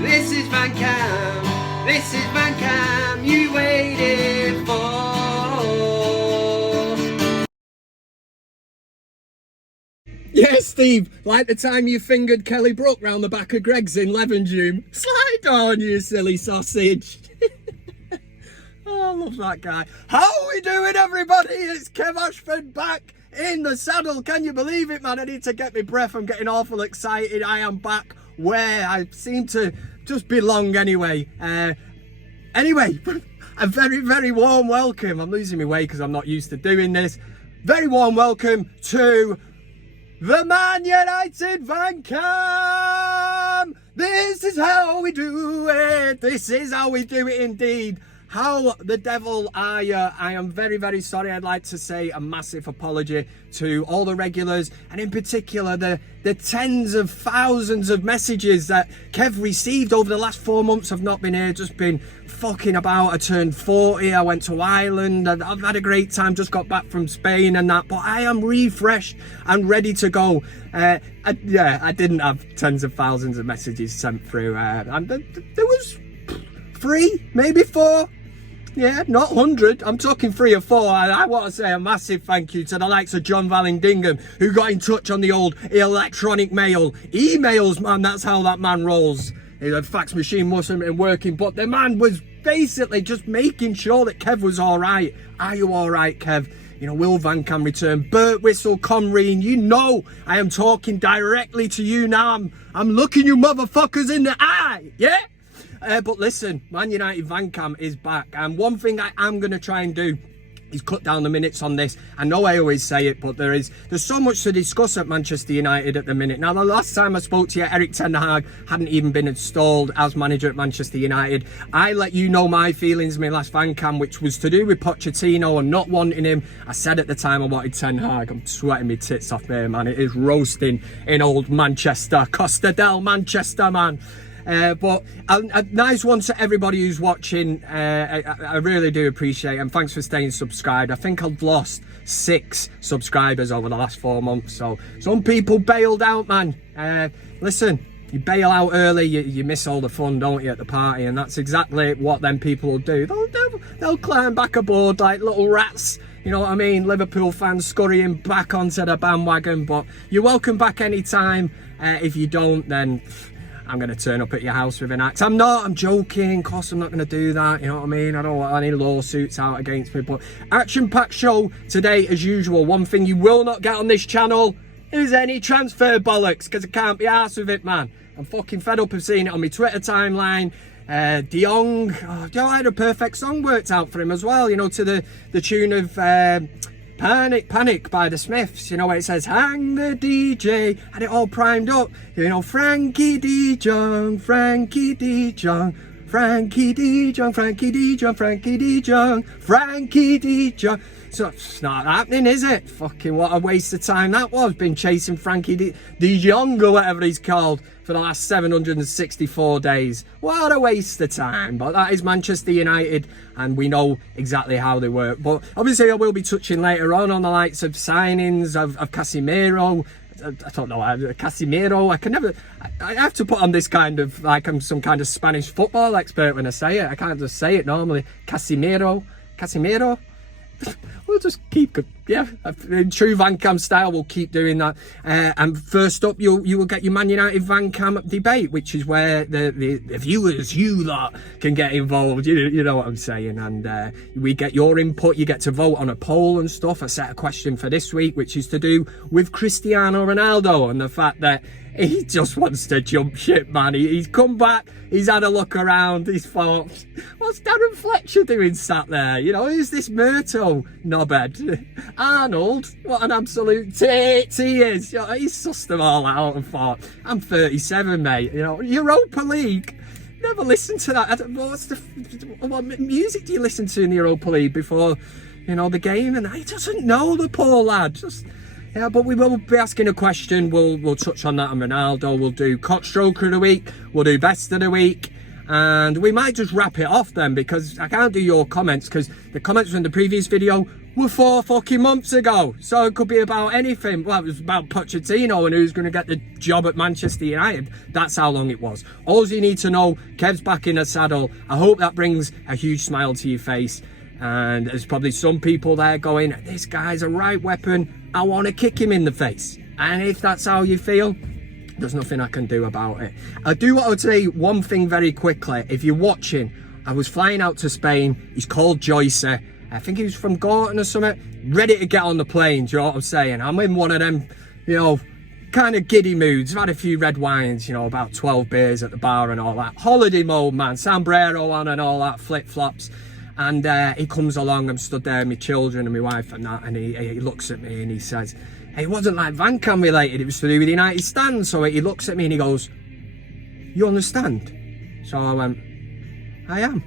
This is VanCam. This is VanCam you waited for. Yeah, Steve, like the time you fingered Kelly Brook round the back of Greg's in Levenshulme. Slide on, you silly sausage. Oh, I love that guy. How are we doing, everybody? It's Kev Ashford back in the saddle. Can you believe it, man? I need to get my breath. I'm getting awful excited. I am back where I seem to just belong anyway. Anyway, a very, very warm welcome. I'm losing my way because I'm not used to doing this. Very warm welcome to the ManUtd VanCam. This is how we do it. This is how we do it indeed. How the devil are you? I am very, very sorry. I'd like to say a massive apology to all the regulars, and in particular the tens of thousands of messages that Kev received over the last 4 months. I've not been here, just been fucking about. I turned 40, I went to Ireland, I've had a great time, just got back from Spain and that, but I am refreshed and ready to go. I didn't have tens of thousands of messages sent through, and there was 3, maybe 4. Yeah, not 100. I'm talking 3 or 4. I want to say a massive thank you to the likes of John Vallandingham, who got in touch on the old electronic mail. Emails, man, that's how that man rolls. The fax machine wasn't working, but the man was basically just making sure that Kev was all right. Are you all right, Kev? You know, will VanCam return? Burt Whistle, Conreen, you know I am talking directly to you now. I'm looking you motherfuckers in the eye, yeah? But listen, ManUtd VanCam is back, and one thing I am going to try and do is cut down the minutes on this. I know I always say it, but there's so much to discuss at Manchester United at the minute. Now, the last time I spoke to you, Eric Cantona T-shirt hadn't even been installed as manager at Manchester United. I let you know my feelings in my last VanCam, which was to do with Pochettino and not wanting him. I said at the time I wanted T-shirt. I'm sweating my tits off there, man. It is roasting in old Manchester. Costa del Manchester, man. But a nice one to everybody who's watching. I really do appreciate it, and thanks for staying subscribed. I think I've lost 6 subscribers over the last 4 months, so some people bailed out, man. Listen, you bail out early, you miss all the fun, don't you, at the party, and that's exactly what them people will do. They'll climb back aboard like little rats. You know what I mean? Liverpool fans scurrying back onto the bandwagon, but you're welcome back anytime. If you don't, then I'm going to turn up at your house with an axe. I'm joking. Of course, I'm not going to do that. You know what I mean? I don't want any lawsuits out against me. But action-packed show today, as usual. One thing you will not get on this channel is any transfer bollocks, because I can't be arsed with it, man. I'm fucking fed up of seeing it on my Twitter timeline. De Jong, I had a perfect song worked out for him as well, you know, to the tune of Panic by the Smiths, you know, where it says hang the DJ, had it all primed up, you know, Frankie D. Jong, Frankie D. Jong, Frankie D. Jong, Frankie D. Jong, Frankie D. Jong, Frankie D. Jong. So it's not happening, is it? Fucking what a waste of time that was. Been chasing Frankie D. Jong or whatever he's called for the last 764 days. What a waste of time. But that is Manchester United, and we know exactly how they work. But obviously I will be touching later on the likes of signings of Casemiro. I don't know, Casemiro. I have to put on this kind of, like I'm some kind of Spanish football expert when I say it. I can't just say it normally. Casemiro. We'll just keep, yeah, in true VanCam style, we'll keep doing that. And first up, you will get your ManUtd VanCam Debate, which is where the viewers, you lot, can get involved. You know what I'm saying. And we get your input. You get to vote on a poll and stuff. I set a question for this week, which is to do with Cristiano Ronaldo and the fact that he just wants to jump ship, man. He's come back, he's had a look around, he's thought, what's Darren Fletcher doing sat there? You know, who's this Murto knobhead? Arnold, what an absolute tit he is. You know, he's sussed them all out and thought, I'm 37, mate. You know, Europa League. Never listened to that. What music do you listen to in the Europa League before, you know, the game? And he doesn't know, the poor lad. Yeah, but we will be asking a question. We'll touch on that on Ronaldo. We'll do CockStroker of the week. We'll do best of the week. And we might just wrap it off then, because I can't do your comments, because the comments from the previous video were 4 fucking months ago. So it could be about anything. Well, it was about Pochettino and who's going to get the job at Manchester United. That's how long it was. All you need to know, Kev's back in the saddle. I hope that brings a huge smile to your face. And there's probably some people there going, this guy's a right weapon. I want to kick him in the face. And if that's how you feel, there's nothing I can do about it. I do want to say one thing very quickly. If you're watching, I was flying out to Spain. He's called Joyce. I think he was from Gorton or something. Ready to get on the plane, do you know what I'm saying? I'm in one of them, you know, kind of giddy moods. I've had a few red wines, you know, about 12 beers at the bar and all that. Holiday mode, man. Sombrero on and all that, flip-flops. And he comes along, I'm stood there, my children and my wife and that, and he looks at me and he says, hey, it wasn't like VanCam related, it was to do with the United stand. So he looks at me and he goes, you understand? So I went, I am.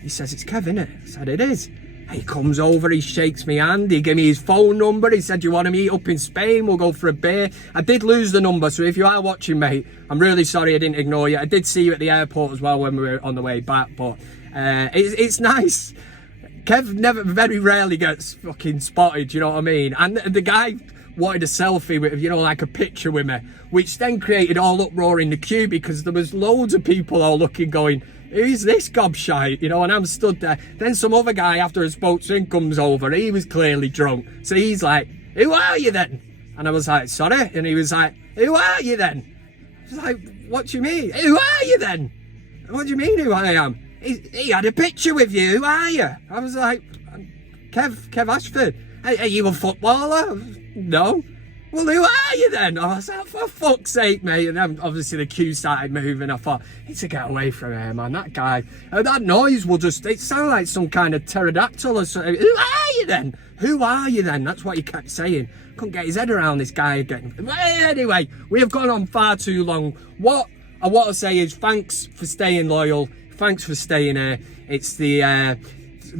He says, it's Kev, innit? I said, it is. He comes over, he shakes my hand, he gave me his phone number, he said, do you want to meet up in Spain? We'll go for a beer. I did lose the number, so if you are watching, mate, I'm really sorry I didn't ignore you. I did see you at the airport as well when we were on the way back, but it's nice. Kev very rarely gets fucking spotted, you know what I mean? And the guy wanted a selfie with, you know, like a picture with me, which then created all uproar in the queue because there was loads of people all looking, going, who's this gobshite, you know? And I'm stood there. Then some other guy, after I spoke to him, comes over. He was clearly drunk, so he's like, who are you then? And I was like, sorry. And he was like, who are you then? I was like, what do you mean? Who are you then? What do you mean who I am? He had a picture with you. Who are you? I was like, Kev Ashford. Are you a footballer? No. Well, who are you then? I was like, for fuck's sake, mate. And then obviously the queue started moving. I thought, I need to get away from here, man. That guy, that noise will just, it sounded like some kind of pterodactyl or something. Who are you then? Who are you then? That's what he kept saying. Couldn't get his head around this guy again. Anyway, we have gone on far too long. What I want to say is thanks for staying loyal. Thanks for staying here. It's the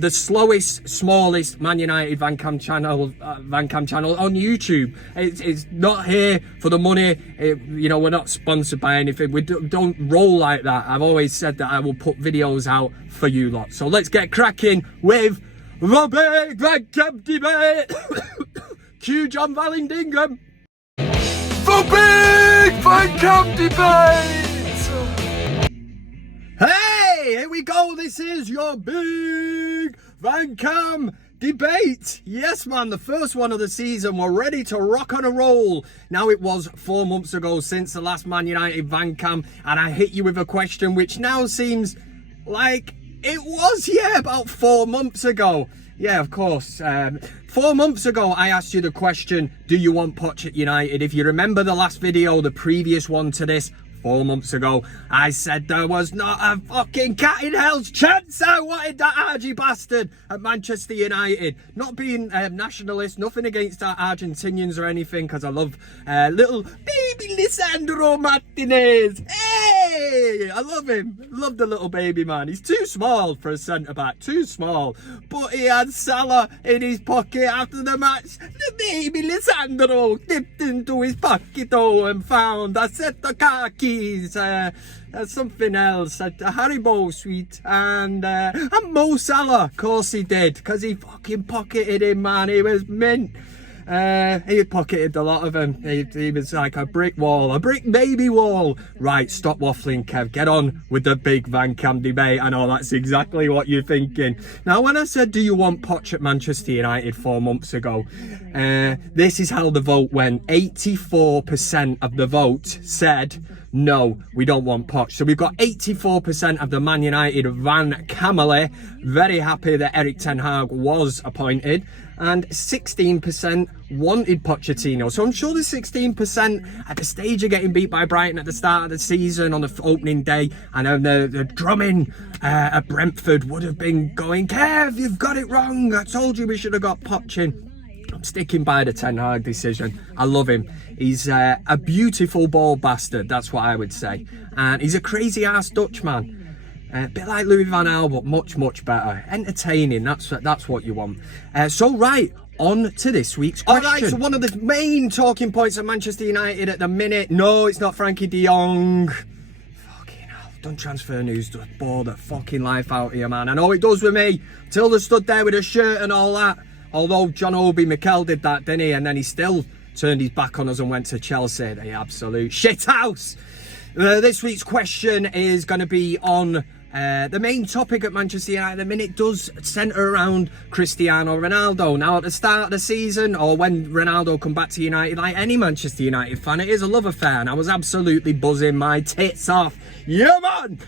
slowest, smallest Man United VanCam channel on YouTube. It's not here for the money. You know, we're not sponsored by anything. We don't roll like that. I've always said that I will put videos out for you lot. So let's get cracking with the Big VanCam Debate. Cue John Vallandigham. The Big VanCam Debate. Hey, here we go. This is your Big VanCam Debate. Yes, man, the first one of the season. We're ready to rock on a roll. Now, it was 4 months ago since the last Man United VanCam, and I hit you with a question which now seems like it was, about 4 months ago. Yeah, of course. 4 months ago, I asked you the question, do you want Poch at United? If you remember the last video, the previous one to this, 4 months ago, I said there was not a fucking cat in hell's chance I wanted that Argy bastard at Manchester United. Not being nationalist, nothing against our Argentinians or anything, because I love little baby Lisandro Martinez. Hey, I love him. Love the little baby man. He's too small for a centre-back, too small. But he had Salah in his pocket after the match. The baby Lisandro dipped into his pocket and found a set of khaki. Something else, a Haribo sweet, and Mo Salah, of course he did, because he fucking pocketed him, man. He was mint. He pocketed a lot of them. He was like a brick wall, a brick baby wall. Right, stop waffling, Kev. Get on with the Big VanCam Debate. I know that's exactly what you're thinking. Now, when I said, do you want Poch at Manchester United 4 months ago, this is how the vote went. 84% of the vote said, no, we don't want Poch. So we've got 84% of the Man United VanCamily very happy that Eric Ten Hag was appointed, and 16% wanted Pochettino. So I'm sure the 16% at the stage of getting beat by Brighton at the start of the season on the opening day, and then the drumming at Brentford would have been going, Kev, you've got it wrong. I told you we should have got Poch in. I'm sticking by the Ten Hag decision. I love him. He's a beautiful ball bastard, that's what I would say. And he's a crazy ass Dutchman. A bit like Louis van Gaal, but much, much better. Entertaining, that's what you want. So, right, on to this week's question. All right, so one of the main talking points at Manchester United at the minute, no, it's not Frankie de Jong. Fucking hell. done transfer news just bore the fucking life out of you, man. I know it does with me. Tilda stood there with a shirt and all that. Although John Obi Mikel did that, didn't he? And then he still turned his back on us and went to Chelsea. The absolute shithouse. This week's question is going to be on the main topic at Manchester United at the minute does centre around Cristiano Ronaldo. Now, at the start of the season, or when Ronaldo come back to United, like any Manchester United fan, it is a love affair, and I was absolutely buzzing my tits off. Yeah, man!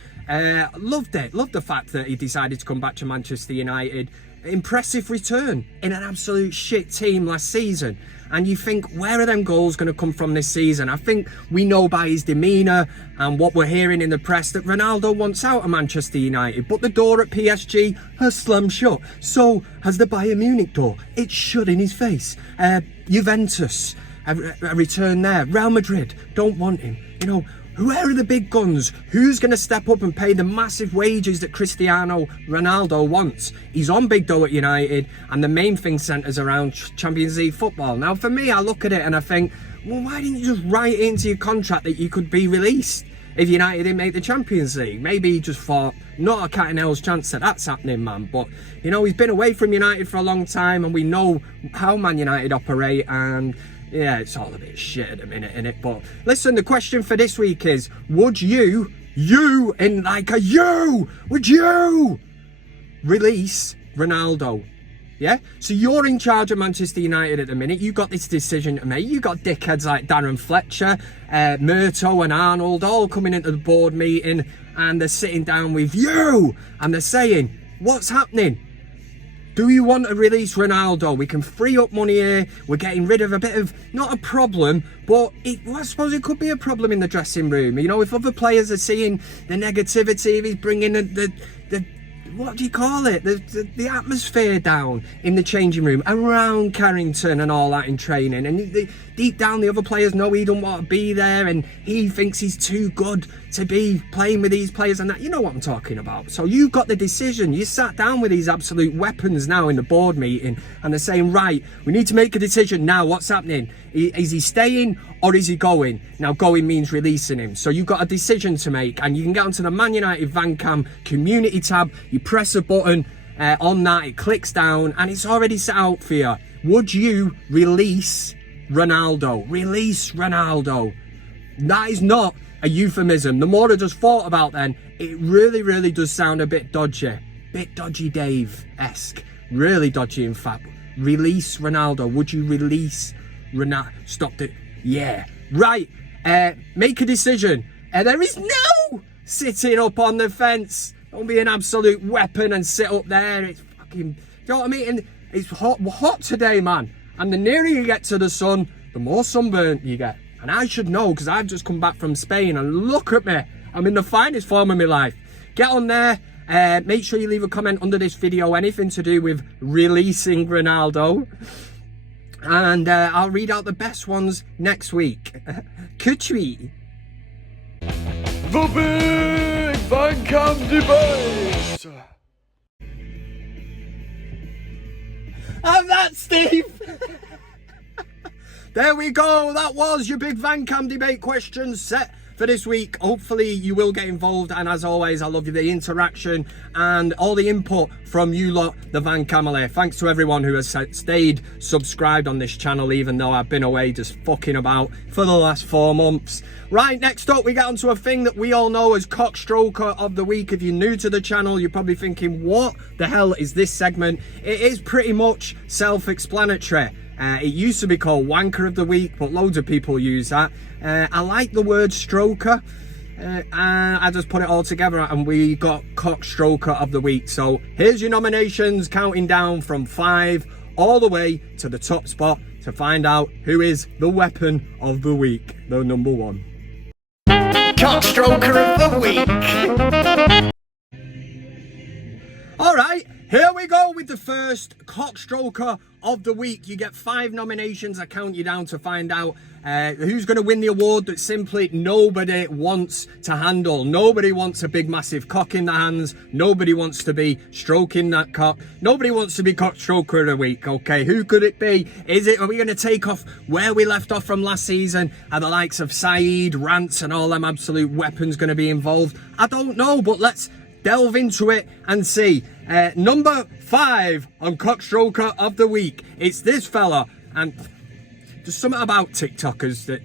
Loved it. Loved the fact that he decided to come back to Manchester United. Impressive return in an absolute shit team last season. And you think, where are them goals going to come from this season? I think we know by his demeanour and what we're hearing in the press that Ronaldo wants out of Manchester United. But the door at PSG has slammed shut. So has the Bayern Munich door. It's shut in his face. Juventus, a return there. Real Madrid don't want him. You know, where are the big guns? Who's going to step up and pay the massive wages that Cristiano Ronaldo wants? He's on big dough at United, and the main thing centres around Champions League football. Now, for me, I look at it and I think, well, why didn't you just write it into your contract that you could be released if United didn't make the Champions League? Maybe he just thought, not a cat and hell's chance that that's happening, man. But, you know, he's been away from United for a long time, and we know how Man United operate, and yeah, it's all a bit shit at the minute, innit? But listen, the question for this week is, would you release Ronaldo? Yeah? So you're in charge of Manchester United at the minute. You got this decision to make. You got dickheads like Darren Fletcher, Murto and Arnold all coming into the board meeting, and they're sitting down with you and they're saying, what's happening? Do you want to release Ronaldo? We can free up money here. We're getting rid of a bit of, not a problem, but I suppose it could be a problem in the dressing room. You know, if other players are seeing the negativity, if he's bringing the what do you call it? The atmosphere down in the changing room around Carrington and all that in training. And deep down, the other players know he don't want to be there, and he thinks he's too good to be playing with these players and that. You know what I'm talking about. So you got the decision. You sat down with these absolute weapons now in the board meeting, and they're saying, right, we need to make a decision now. What's happening? Is he staying or is he going? Now, going means releasing him. So you've got a decision to make, and you can get onto the ManUtd VanCam community tab. You press a button on that, it clicks down, and it's already set out for you. Would you release Ronaldo? Release Ronaldo. That is not a euphemism. The more I just thought about then, it really, really does sound a bit dodgy. Bit dodgy Dave-esque. Really dodgy, in fact. Release Ronaldo. Would you release Ronaldo? Stop it. Yeah. Right. Make a decision. There is no sitting up on the fence. Don't be an absolute weapon and sit up there. It's fucking... You know what I mean? And it's hot today, man. And the nearer you get to the sun, the more sunburnt you get. And I should know, because I've just come back from Spain, and look at me. I'm in the finest form of my life. Get on there. Make sure you leave a comment under this video, anything to do with releasing Ronaldo. And I'll read out the best ones next week. Kutri. The BIG VanCam Debate! And that's Steve! There we go, that was your BIG VanCam Debate questions set for this week. Hopefully you will get involved, and as always, I love the interaction and all the input from you lot, the Van Camely. Thanks to everyone who has stayed subscribed on this channel, even though I've been away just fucking about for the last 4 months. Right, next up we get onto a thing that we all know as CockStroker of the Week. If you're new to the channel, you're probably thinking, what the hell is this segment? It is pretty much self-explanatory. It used to be called Wanker of the Week, but loads of people use that. I like the word stroker. I just put it all together and we got CockStroker of the Week. So here's your nominations, counting down from 5 all the way to the top spot to find out who is the weapon of the week, the number 1. CockStroker of the Week. All right, Here we go with the first CockStroker of the week. You get 5 nominations. I count you down to find out who's going to win the award that simply nobody wants to handle. Nobody wants a big massive cock in the hands. Nobody wants to be stroking that cock. Nobody wants to be CockStroker of the week. Okay, who could it be? Are we going to take off where we left off from last season? Are the likes of Saeed, Rants and all them absolute weapons going to be involved? I don't know, but let's delve into it and see. Number 5 on CockStroker of the week. It's this fella, and there's something about TikTokers that,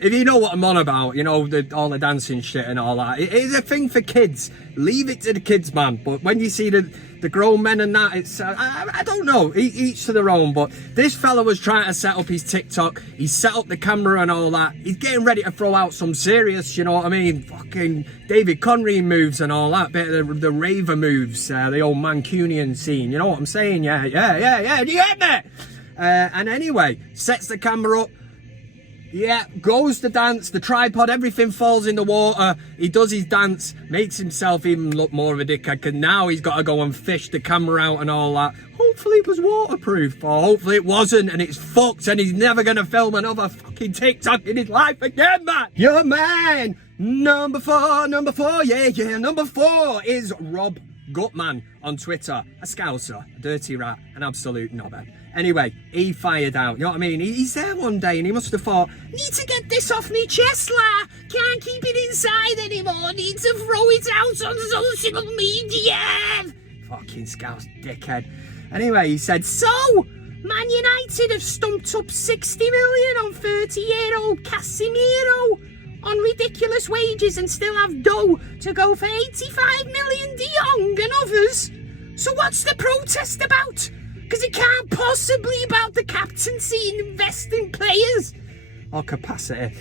if you know what I'm on about, you know, all the dancing shit and all that, it is a thing for kids. Leave it to the kids, man. But when you see the grown men and that, it's I don't know, each to their own. But this fella was trying to set up his TikTok. He set up the camera and all that. He's getting ready to throw out some serious, you know what I mean, fucking David Connery moves and all that, bit of the raver moves, the old Mancunian scene, you know what I'm saying? Yeah, do you get me? And anyway, sets the camera up. Yeah, goes to dance, the tripod, everything falls in the water. He does his dance, makes himself even look more of a dickhead, because now he's got to go and fish the camera out and all that. Hopefully it was waterproof, or hopefully it wasn't, and it's fucked, and he's never going to film another fucking TikTok in his life again, man. Yeah, man. Number 4, yeah. Number 4 is Rob Gutman on Twitter. A scouser, a dirty rat, an absolute knobhead. Anyway, he fired out, you know what I mean? He's there one day and he must have thought, need to get this off me chest, la. Can't keep it inside anymore. Need to throw it out on social media. Fucking Scouse dickhead. Anyway, he said, so, Man United have stumped up 60 million on 30-year-old Casemiro on ridiculous wages and still have dough to go for 85 million De Jong and others. So what's the protest about? Because it can't possibly be about the captaincy and investing players or capacity.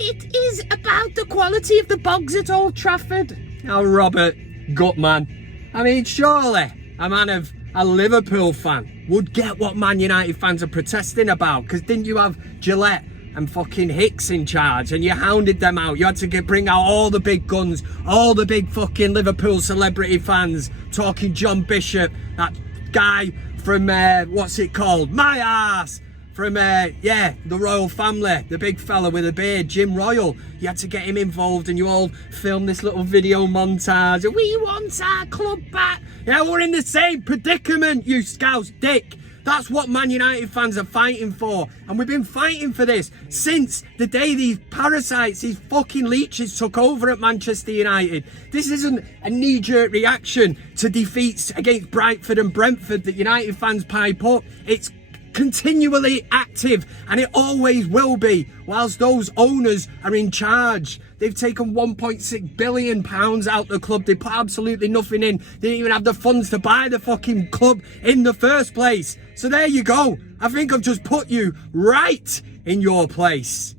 It is about the quality of the bogs at Old Trafford. Oh, Robert Gutman. I mean, surely a man of a Liverpool fan would get what Man United fans are protesting about. Because didn't you have Gillette and fucking Hicks in charge and you hounded them out? You had to bring out all the big guns, all the big fucking Liverpool celebrity fans, talking John Bishop, that guy from, what's it called? My ass! From, the royal family, the big fella with a beard, Jim Royal. You had to get him involved and you all filmed this little video montage. We want our club back. Yeah, we're in the same predicament, you Scouse dick. That's what Man United fans are fighting for. And we've been fighting for this since the day these parasites, these fucking leeches took over at Manchester United. This isn't a knee-jerk reaction to defeats against Brentford and Brentford that United fans pipe up. It's continually active and it always will be whilst those owners are in charge. They've taken £1.6 billion out the club. They put absolutely nothing in. They didn't even have the funds to buy the fucking club in the first place. So there you go. I think I've just put you right in your place.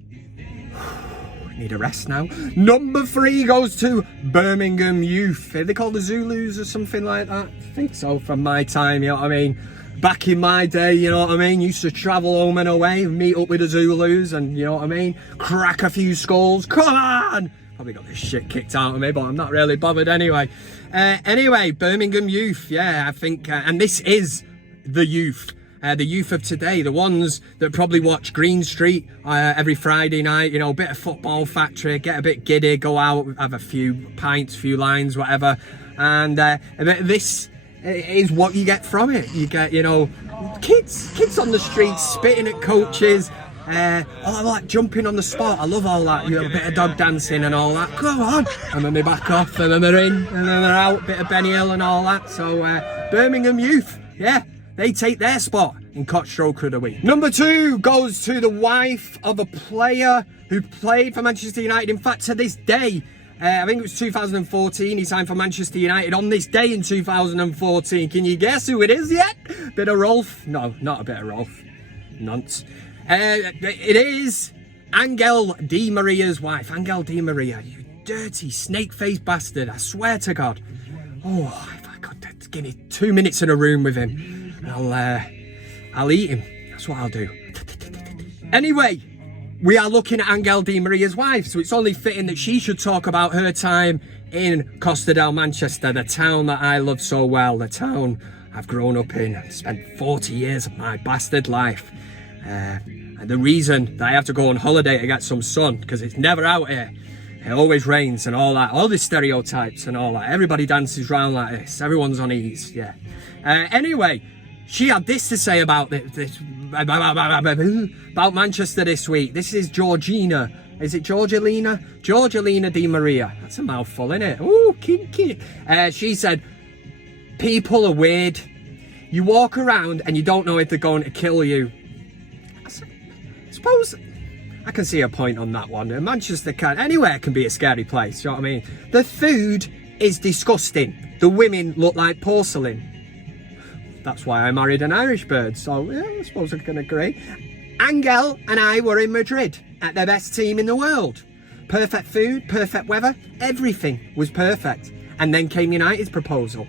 Need a rest now. Number 3 goes to Birmingham Youth. Are they called the Zulus or something like that? I think so, from my time, you know what I mean? Back in my day, you know what I mean? Used to travel home and away, meet up with the Zulus and, you know what I mean? Crack a few skulls. Come on! Probably got this shit kicked out of me, but I'm not really bothered anyway. Anyway, Birmingham Youth, yeah, I think, and this is the youth of today, the ones that probably watch Green Street every Friday night, you know, a bit of Football Factory, get a bit giddy, go out, have a few pints, few lines, whatever, and this is what you get from it. You get, you know, kids on the streets spitting at coaches, like jumping on the spot. I love all that, you know, a bit of dog dancing and all that. Go on, and then they back off, and then they're in, and then they're out, bit of Benny Hill and all that. So Birmingham Youth, yeah, they take their spot in CockStroker of the week. Number 2 goes to the wife of a player who played for Manchester United. In fact, to this day, I think it was 2014, he signed for Manchester United on this day in 2014. Can you guess who it is yet? Bit of Rolf? No, not a bit of Rolf. Nonce. It is Angel Di Maria's wife. Angel Di Maria, you dirty snake-faced bastard. I swear to God. Oh, if I could give me 2 minutes in a room with him, I'll eat him. That's what I'll do. Anyway, we are looking at Angel Di Maria's wife, so it's only fitting that she should talk about her time in Costa del Manchester, the town that I love so well, the town I've grown up in and spent 40 years of my bastard life. And the reason that I have to go on holiday to get some sun, because it's never out here. It always rains and all that, all the stereotypes and all that. Everybody dances around like this. Everyone's on ease, yeah. Anyway, she had this to say about this about Manchester this week. This is Georgina. Is it Georgina? Georgina Di Maria. That's a mouthful, isn't it? Ooh, kinky. She said, people are weird. You walk around and you don't know if they're going to kill you. I suppose I can see a point on that one. Manchester anywhere can be a scary place, you know what I mean? The food is disgusting. The women look like porcelain. That's why I married an Irish bird, so yeah, I suppose I can agree. Angel and I were in Madrid at the best team in the world. Perfect food, perfect weather, everything was perfect. And then came United's proposal.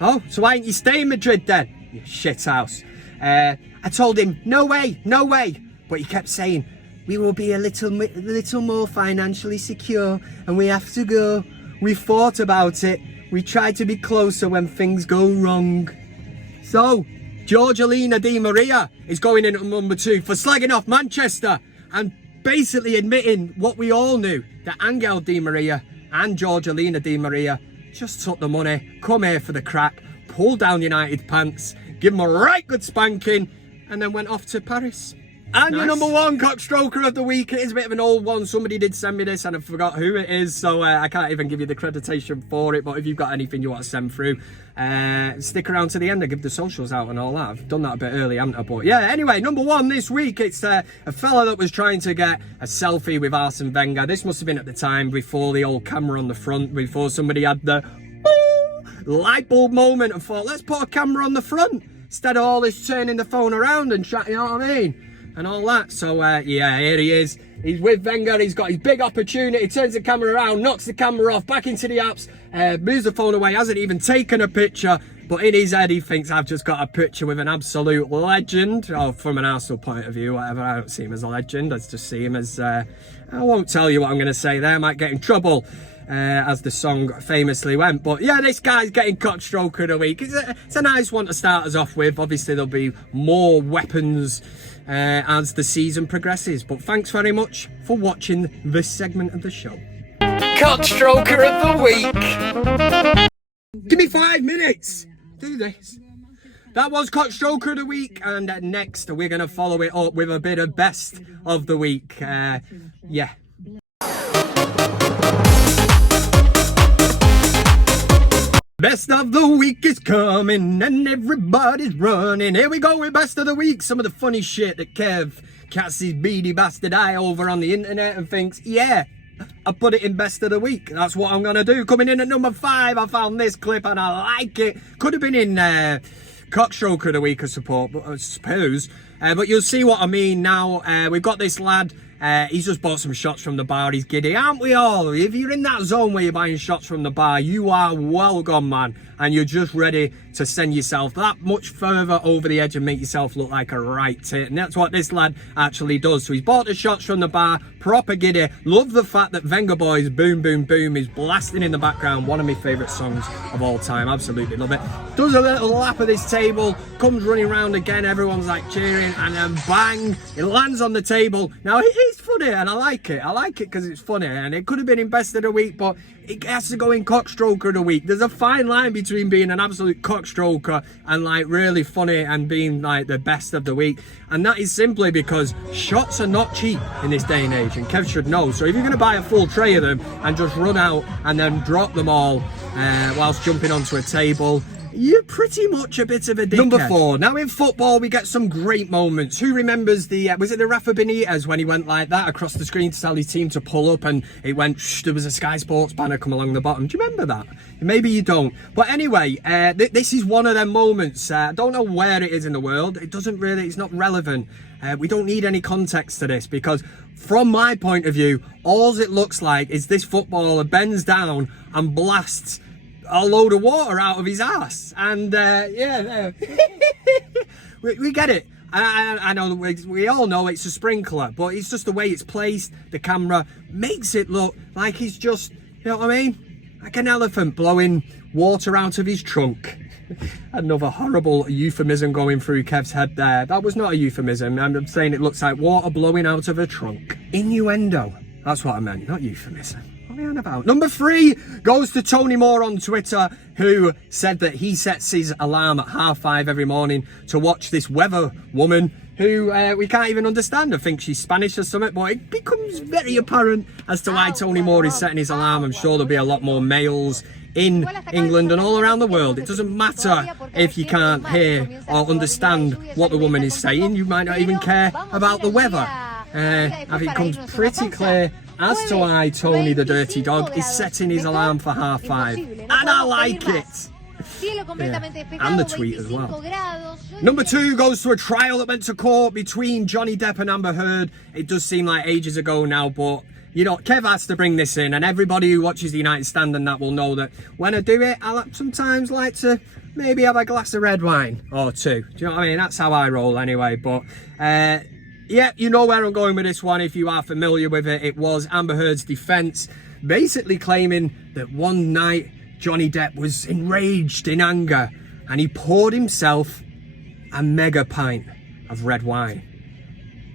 Oh, so why didn't you stay in Madrid then? You shit house. I told him, no way, no way. But he kept saying, we will be a little more financially secure and we have to go. We thought about it. We tried to be closer when things go wrong. So, Georgina Di Maria is going in at number 2 for slagging off Manchester and basically admitting what we all knew, that Angel Di Maria and Georgina Di Maria just took the money, come here for the crack, pulled down United's pants, give them a right good spanking, and then went off to Paris. And your number 1 cockstroker of the week, it is a bit of an old one. Somebody did send me this and I forgot who it is, so I can't even give you the creditation for it. But if you've got anything you want to send through, stick around to the end and give the socials out and all that. I've done that a bit early, haven't I? But yeah, anyway, number 1 this week, it's a fella that was trying to get a selfie with Arsene Wenger. This must have been at the time before the old camera on the front, before somebody had the light bulb moment and thought, let's put a camera on the front instead of all this turning the phone around and chatting, you know what I mean? And all that. So yeah, here he is. He's with Wenger. He's got his big opportunity. Turns the camera around, knocks the camera off, back into the apps, moves the phone away, hasn't even taken a picture. But in his head, he thinks, I've just got a picture with an absolute legend. Oh, from an Arsenal point of view, whatever. I don't see him as a legend. I just see him as, I won't tell you what I'm going to say there. I might get in trouble. As the song famously went. But yeah, this guy's getting cockstroker of the week. It's a nice one to start us off with. Obviously, there'll be more weapons as the season progresses. But thanks very much for watching this segment of the show. Cockstroker of the week. Give me 5 minutes. Do this. That was cockstroker of the week. And next, we're going to follow it up with a bit of best of the week. Yeah. Best of the week is coming and everybody's running. Here we go with best of the week. Some of the funny shit that Kev casts his beady bastard eye over on the internet and thinks, yeah, I put it in best of the week. That's what I'm going to do. Coming in at number 5, I found this clip and I like it. Could have been in cockstroker of the week, I suppose. But you'll see what I mean now. We've got this lad. He's just bought some shots from the bar. He's giddy, aren't we all? If you're in that zone where you're buying shots from the bar, you are well gone, man. And you're just ready to send yourself that much further over the edge and make yourself look like a right tit. And that's what this lad actually does. So he's bought the shots from the bar, proper giddy. Love the fact that Wenger Boys Boom Boom Boom is blasting in the background. One of my favourite songs of all time. Absolutely love it. Does a little lap of this table, comes running around again. Everyone's like cheering, and then bang, it lands on the table. Now, it is funny, and I like it. I like it because it's funny, and it could have been in best of the week, but it has to go in cockstroker of the week. There's a fine line between being an absolute cockstroker and like really funny and being like the best of the week. And that is simply because shots are not cheap in this day and age, and Kev should know. So if you're going to buy a full tray of them and just run out and then drop them all whilst jumping onto a table, you're pretty much a bit of a dickhead. Number 4. Now in football, we get some great moments. Who remembers the, was it the Rafa Benitez when he went like that across the screen to tell his team to pull up and it went, shh, there was a Sky Sports banner come along the bottom. Do you remember that? Maybe you don't. But anyway, this is one of them moments. I don't know where it is in the world. It doesn't really, it's not relevant. We don't need any context to this because from my point of view, all it looks like is this footballer bends down and blasts a load of water out of his ass, and yeah, we get it. I know we all know it's a sprinkler, but it's just the way it's placed. The camera makes it look like he's just, you know what I mean, like an elephant blowing water out of his trunk. Another horrible euphemism going through Kev's head there. That was not a euphemism. I'm saying it looks like water blowing out of a trunk. Innuendo. That's what I meant, not euphemism. What are we on about? Number 3 goes to Tony Moore on Twitter, who said that he sets his alarm at 5:30 every morning to watch this weather woman who we can't even understand. I think she's Spanish or something, but it becomes very apparent as to why Tony Moore is setting his alarm. I'm sure there'll be a lot more males in England and all around the world. It doesn't matter if you can't hear or understand what the woman is saying. You might not even care about the weather. I think it comes pretty clear as to why Tony the Dirty Dog is setting his alarm for 5:30. And I like it. Yeah. And the tweet as well. Number 2 goes to a trial that went to court between Johnny Depp and Amber Heard. It does seem like ages ago now, but you know, Kev has to bring this in, and everybody who watches the United Stand and that will know that when I do it, I sometimes like to maybe have a glass of red wine or 2. Do you know what I mean? That's how I roll anyway. But yeah, you know where I'm going with this one if you are familiar with it. It was Amber Heard's defense basically claiming that one night Johnny Depp was enraged in anger and he poured himself a mega pint of red wine.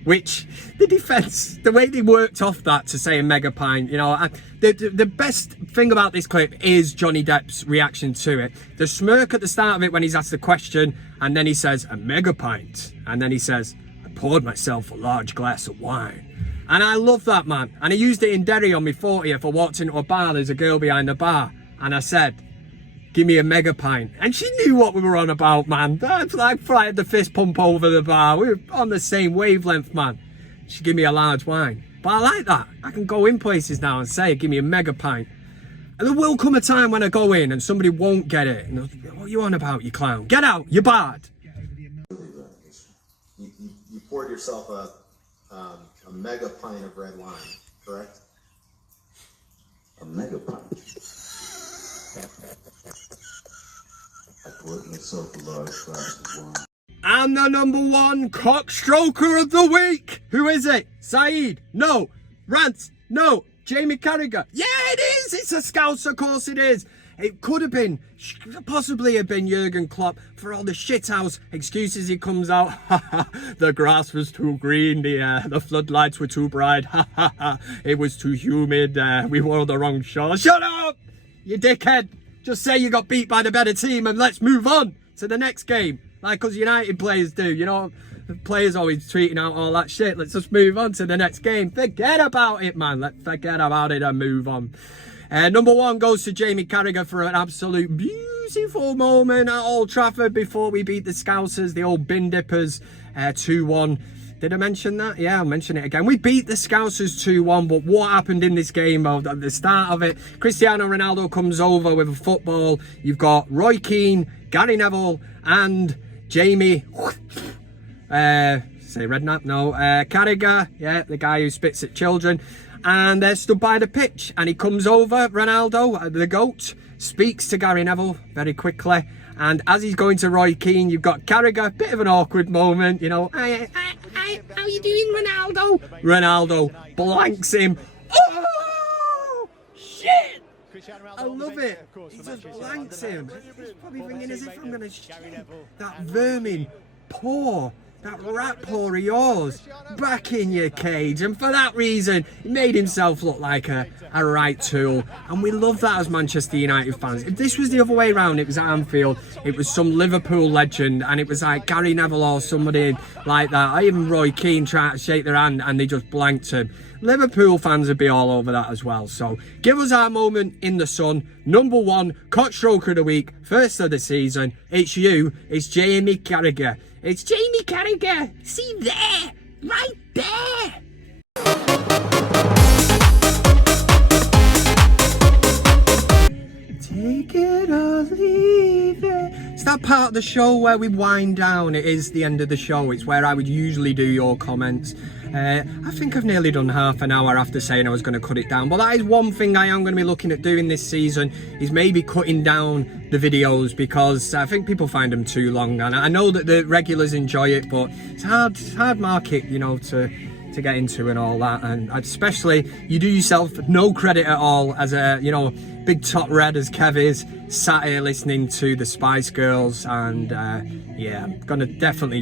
Which the defense, the way they worked off that to say a mega pint, you know, the best thing about this clip is Johnny Depp's reaction to it. The smirk at the start of it when he's asked the question, and then he says a mega pint, and then he says, I poured myself a large glass of wine. And I love that, man. And I used it in Derry on my 40th. I walked into a bar, there's a girl behind the bar, and I said, give me a mega pint. And she knew what we were on about, man. That's like fired the fist pump over the bar. We were on the same wavelength, man. She gave me a large wine. But I like that. I can go in places now and say, give me a mega pint. And there will come a time when I go in and somebody won't get it. And what are you on about, you clown? Get out, you bad. You poured yourself a mega pint of red wine, correct? A mega pint. I poured myself a large glass of wine. And the number 1 CockStroker of the week. Who is it? Saeed? No. Rance? No. Jamie Carragher? Yeah, it is. It's a Scouse, of course it is. It could have been, possibly have been Jurgen Klopp for all the shithouse excuses he comes out. The grass was too green, the floodlights were too bright. It was too humid, we wore the wrong shorts. Shut up, you dickhead. Just say you got beat by the better team and let's move on to the next game. Like us United players do, you know. The players always tweeting out all that shit. Let's just move on to the next game. Forget about it, man. Let's forget about it and move on. Number 1 goes to Jamie Carragher for an absolute beautiful moment at Old Trafford before we beat the Scousers, the old bin dippers, 2-1. Did I mention that? Yeah, I'll mention it again. We beat the Scousers 2-1, but what happened in this game at the start of it? Cristiano Ronaldo comes over with a football. You've got Roy Keane, Gary Neville, and Jamie... say Redknapp? No. Carragher, yeah, the guy who spits at children. And they're stood by the pitch, and he comes over, Ronaldo, the GOAT, speaks to Gary Neville very quickly, and as he's going to Roy Keane, you've got Carragher, bit of an awkward moment, you know, how you doing, Ronaldo? Ronaldo blanks him. Oh, shit! I love it. He just blanks him. He's probably thinking, as if I'm going to shit that vermin paw. That rat paw of yours back in your cage, and for that reason he made himself look like a right tool, and we love that as Manchester United fans. If this was the other way around, it was at Anfield, it was some Liverpool legend, and it was like Gary Neville or somebody like that, or even Roy Keane trying to shake their hand and they just blanked him. Liverpool fans would be all over that as well. So give us our moment in the sun. Number 1 CockStroker of the week, first of the season. It's you. It's Jamie Carragher. It's Jamie Carragher. See there, right there. Take it or leave it. It's that part of the show where we wind down. It is the end of the show. It's where I would usually do your comments. I think I've nearly done half an hour after saying I was going to cut it down, but that is one thing I am going to be looking at doing this season, is maybe cutting down the videos, because I think people find them too long, and I know that the regulars enjoy it, but it's hard market, you know, to to get into and all that, and especially you do yourself no credit at all as a, you know, big top red as Kev is, sat here listening to the Spice Girls, and yeah, I'm gonna definitely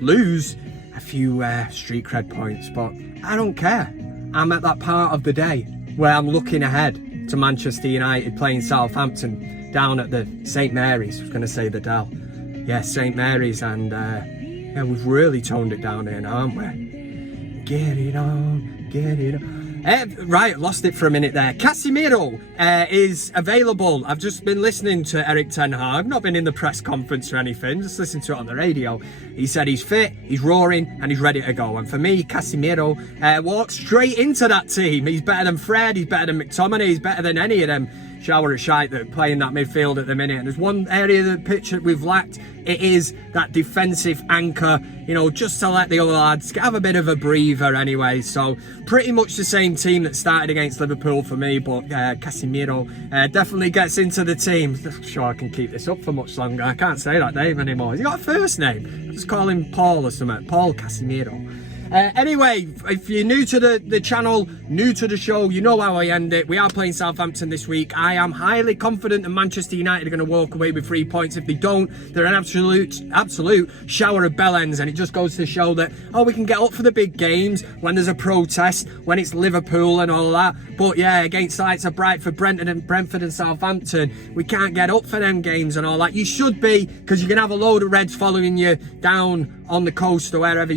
lose a few street cred points, but I don't care. I'm at that part of the day where I'm looking ahead to Manchester United playing Southampton down at the St Mary's. I was gonna say the Dell. Yeah, St Mary's, and yeah, we've really toned it down here now, haven't we? Get it on, get it on. Right, lost it for a minute there. Casemiro is available. I've just been listening to Eric Ten Hag, not been in the press conference or anything, just listened to it on the radio. He said he's fit, he's roaring, and he's ready to go. And for me, Casemiro walks straight into that team. He's better than Fred, he's better than McTominay, he's better than any of them shower of shite that play in that midfield at the minute. And there's one area of the pitch that we've lacked. It is that defensive anchor, you know, just to let the other lads have a bit of a breather anyway. So pretty much the same team that started against Liverpool for me, but Casemiro definitely gets into the team. I'm sure I can keep this up for much longer. I can't say that name anymore. Has he got a first name? I'll just call him Paul or something. Paul Casemiro. Anyway, if you're new to the channel, new to the show, you know how I end it. We are playing Southampton this week. I am highly confident that Manchester United are going to walk away with 3 points. If they don't, they're an absolute shower of bellends, and it just goes to show that, oh, we can get up for the big games when there's a protest, when it's Liverpool and all that. But yeah, against sites of Brentford and Southampton, we can't get up for them games and all that. You should be, because you can have a load of Reds following you down on the coast or wherever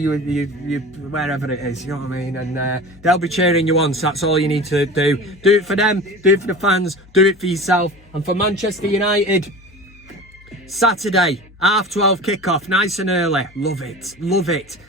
wherever it is, you know what I mean, and they'll be cheering you on. So that's all you need to do. Do it for them, do it for the fans, do it for yourself. And for Manchester United, Saturday 12:30 kickoff, nice and early. Love it, love it.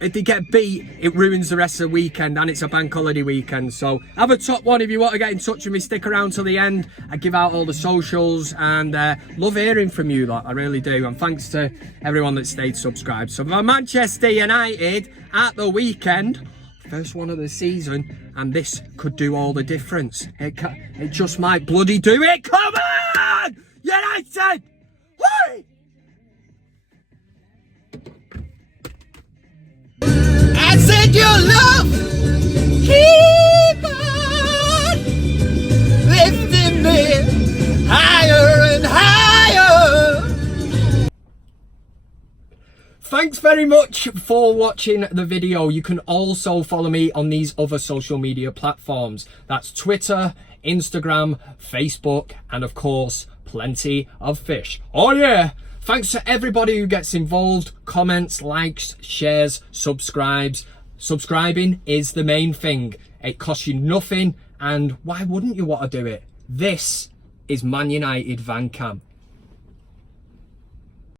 If they get beat, it ruins the rest of the weekend, and it's a bank holiday weekend. So have a top one. If you want to get in touch with me, stick around till the end. I give out all the socials, and love hearing from you lot, I really do. And thanks to everyone that stayed subscribed. So for Manchester United at the weekend, first one of the season, and this could do all the difference. It just might bloody do it. Come on, United! Whee! I said your love, keep on lifting me higher and higher. Thanks very much for watching the video. You can also follow me on these other social media platforms. That's Twitter, Instagram, Facebook, and of course, plenty of fish. Oh yeah! Thanks to everybody who gets involved, comments, likes, shares, subscribes. Subscribing is the main thing. It costs you nothing, and why wouldn't you want to do it? This is ManUtd VanCam.